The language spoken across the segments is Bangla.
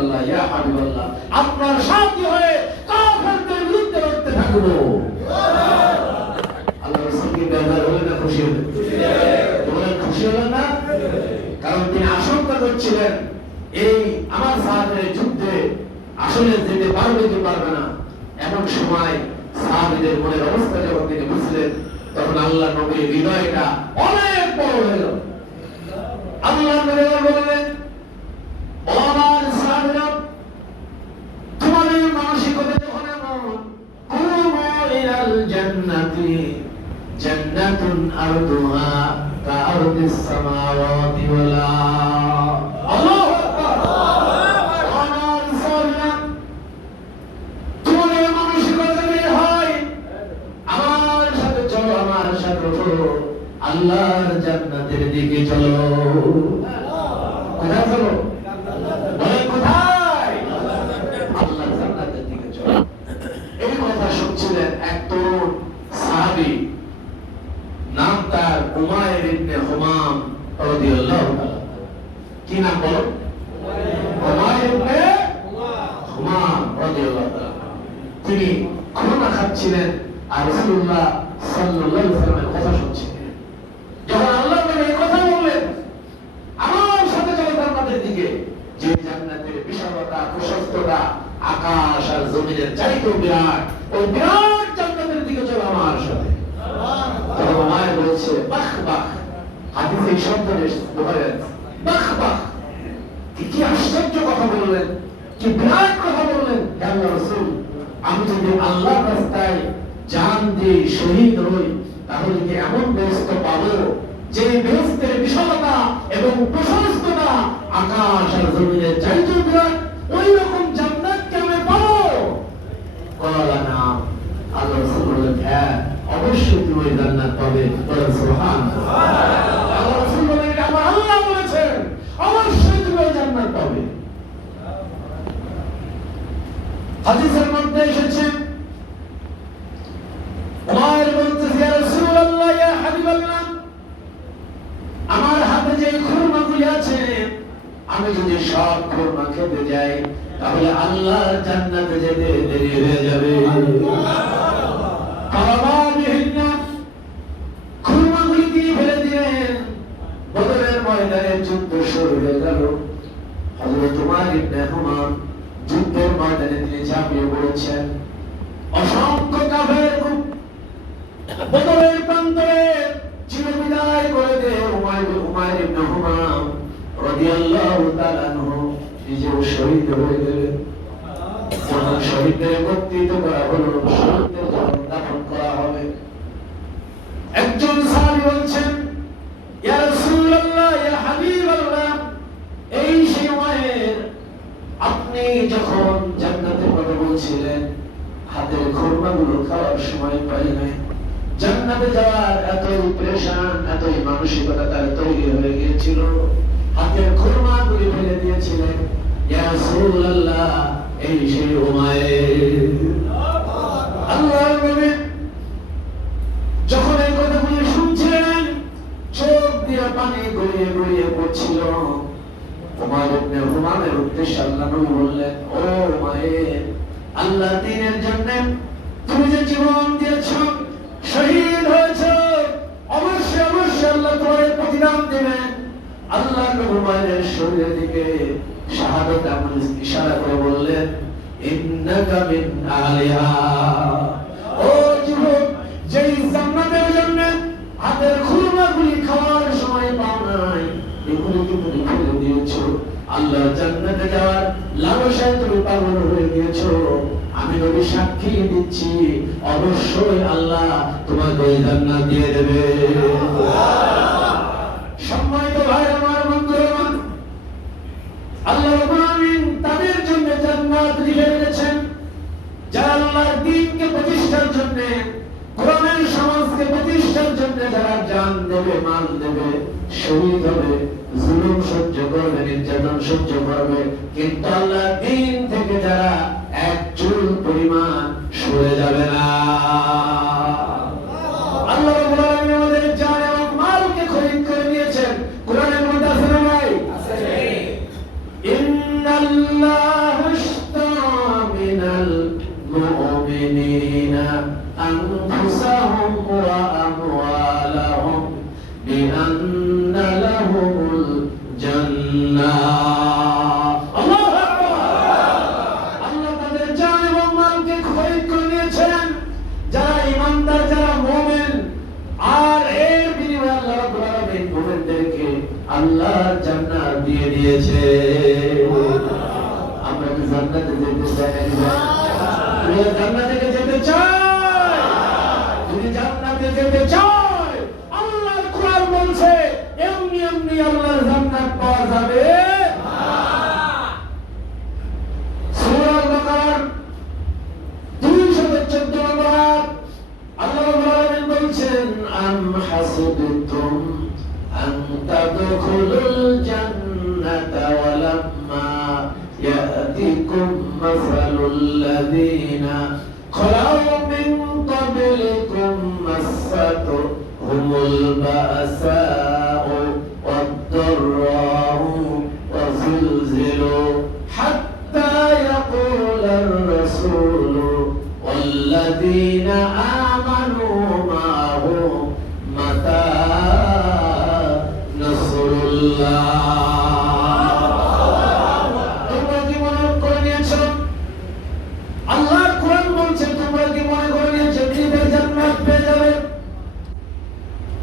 রাসূলুল্লাহ ইয়া হাবিবাল্লাহ। আপনার সাথী হয়ে কাফেরদের বিরুদ্ধে লড়তে থাকব। আল্লাহ রাসূলকে ব্যবহার হলেন না খুশি হলেন তোমরা খুশি হলেন না? কারণ তিনি আশঙ্কা করছিলেন, এই আমার সাহায্যের যুদ্ধে আসলে যেতে পারবে কি পারবে না? এমন সময় সাহাবিদের মনের অবস্থা যখন তিনি বুঝলেন, তখন আল্লাহ নবীর হৃদয়টা অনেক বড় গেল। আল্লাহ নবী বললেন সাহাবীরা তোমাদের মানসিকতা যখন হয় আমার সাথে চলো আমার সাথে আল্লাহর জান্নাতের দিকে চলো কোথায় চলো বলে কোথায় আল্লাহর জান্নাতের দিকে চলো এই কথা শুনছিলেন এক তরুণ সাহাবী নাম তার উমায়ের ইবনে হুমাম রাদিয়াল্লাহু তাআলা কি নাম বলো উমায়ের ইবনে হুমাম রাদিয়াল্লাহু তাআলা তিনি খুরমা খাচ্ছিলেন আর রাসূলুল্লাহ সাল্লাল্লাহু আলাইহি কথা শুনছিলেন। যখন আল্লাহ এই কথা বললেন, আমার সাথে চলো জান্নাতের দিকে। যে জান্নাতের বিশালতা প্রশস্ততা আকাশ আর জমিনের চাইতেও বিরাট, ওই বিরাট জান্নাতের দিকে চলো আমার সাথে। মায়ের বলছে, বাহ বাহ, হাদিসে এই শব্দ বলেন বাহ বাহ, কি আশ্চর্য কথা বললেন, কি বিরাট কথা বললেন। আল্লাহ রাসূল আমি যদি আল্লাহর রাস্তায় জান দিয়ে শহীদ হই, তাহলে কি এমন বেহেশত পাবো যে বেহেশতের বিশালতা এবং প্রশস্ততা আকাশ আর জমিনের চাইতে বিরাট ওই রকম জান্নাত কি আমি পাবো? কলা নাম আল্লাহ রাসূল বললেন হ্যাঁ অবশ্যই তুমি জান্নাত পাবে। বলেন সুবহানাল্লাহ আল্লাহ রাসূল বললেন এটা আমার আল্লাহ বলেছেন অবশ্যই তুমি ওই জান্নাত পাবে হাদিসের মধ্যে এসেছে, উমার বলতেছে ইয়া রাসূলুল্লাহ, ইয়া হাবিবাল্লাহ, আমার হাতে যে খুরমাগুলি আছে, আমি যদি সব খুরমা খেতে যাই, তাহলে আল্লাহর জান্নাতে যেতে দেরি হয়ে যাবে। খুরমাগুলি ময়দানে যুদ্ধ শুরু হয়ে গেল। হযরত উমার ইবনে হুমাম যুদ্ধের ময়দানে তিনি ঝাঁপিয়ে পড়েছেন। অসংখ্য কাফের বদরের প্রান্তরে চিরবিদায় করে উমাইর উমাইর ইবনে হুমাম রাদিয়াল্লাহু তাআলা আনহু। শহীদ হয়ে গেলেন। যখন শহীদদের একত্রিত করা হলো, শহীদদের যখন দাফন করা হবে, একজন সাহাবী বলছেন যখন জান্নাতের কথা বলছিলেন। হাতের খুরমাগুলো খাওয়ার সময় পাই নাই। জান্নাতে যাওয়ার এতই প্রেশান, এতই মানসিকতা তার তৈরি হয়ে গিয়েছিল। হাতের খুরমাগুলি ফেলে দিয়েছিলেন। চোখ দিয়ে পানি গড়িয়ে গড়িয়ে পড়ছিল। উমার উদ্দেশ্যে আল্লাহ নবী বললেন, ও মায়ের, আল্লাহ দিনের জন্য তুমি যে জীবন দিয়েছ, শহীদ হয়েছ, অবশ্যই অবশ্যই আল্লাহ তোমার প্রতিদান দেবেন আল্লাহ নবী মায়ের শরীরের দিকে শাহাদত আমল ইশারা করে বললেন, ইন্নাকা মিন আলিহা। আল্লাহ জান্নাতে যাওয়ার লালসায় তুমি পাগল হয়ে গিয়েছো, আমি নবী সাক্ষী দিচ্ছি, অবশ্যই আল্লাহ তোমাকে ওই জান্নাত দিয়ে দেবে। সম্মানিত ভাই, আমার বন্ধুরা, আল্লাহ রাব্বুল তাদের জন্য জান্নাত লিখে যারা আল্লাহর দ্বীনকে প্রতিষ্ঠার জন্য জন্য যারা জান দেবে, মাল দেবে, শহীদ হবে, জুলুম সহ্য করবে, নির্যাতন সহ্য করবে, কিন্তু আল্লাহ দিন থেকে যারা এক চুল পরিমাণ সরে যাবে না। আল্লাহর দিয়ে দিয়েছে। আমরা যেতে চাই? জান্নাতে যেতে চাই। চাই আল্লাহর কোরআন বলছে এমনি আল্লাহর জান্নাত পাওয়া যাবে। সূরা আল-বাকারার 214 নম্বর আয়াত আল্লাহ يقول الرسول والذين آمنوا معه متى نصر الله তোমরা কি মনে করে নিয়েছো আল্লাহর কোরআন বলছে তোমরা কি মনে করে নিয়েছো নিজেদের জান্নাত পেয়ে যাবে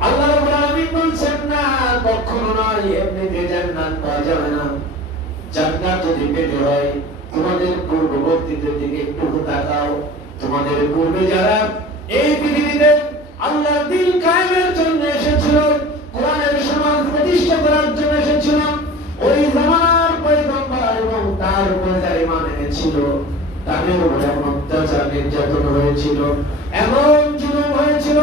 আল্লাহ রাব্বুল আলামিন বলছেন না কখনো নয় এমনিতে জান্নাত পাওয়া যাবে না জান্নাত যদি পেতে হয় তোমাদের পূর্ববর্তীদের দিকে একটু তাকাও। তোমাদের পূর্বে যারা এই পৃথিবীতে আল্লাহর দিন কায়েমের জন্য এসেছিল, কোরআনের সমাজ প্রতিষ্ঠা করার জন্য এসেছিল, ওই জামানার পয়গম্বর এবং তার উপরে যারা ঈমান এনেছিল। তাদের উপরে অত্যাচার নির্যাতন হয়েছিল, এমন জুলুম হয়েছিল,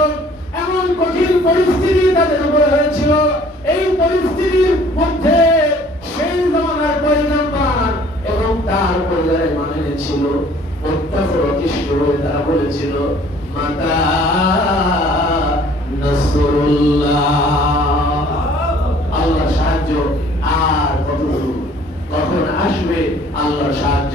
এমন কঠিন পরিস্থিতি তাদের উপরে হয়েছিল। এই পরিস্থিতির মধ্যে তার পরিবারে মানে ছিল অতিষ্ঠ হয়ে তারা বলেছিল, মাতা আল্লাহ সাহায্য আর কত কখন আসবে আল্লাহর সাহায্য?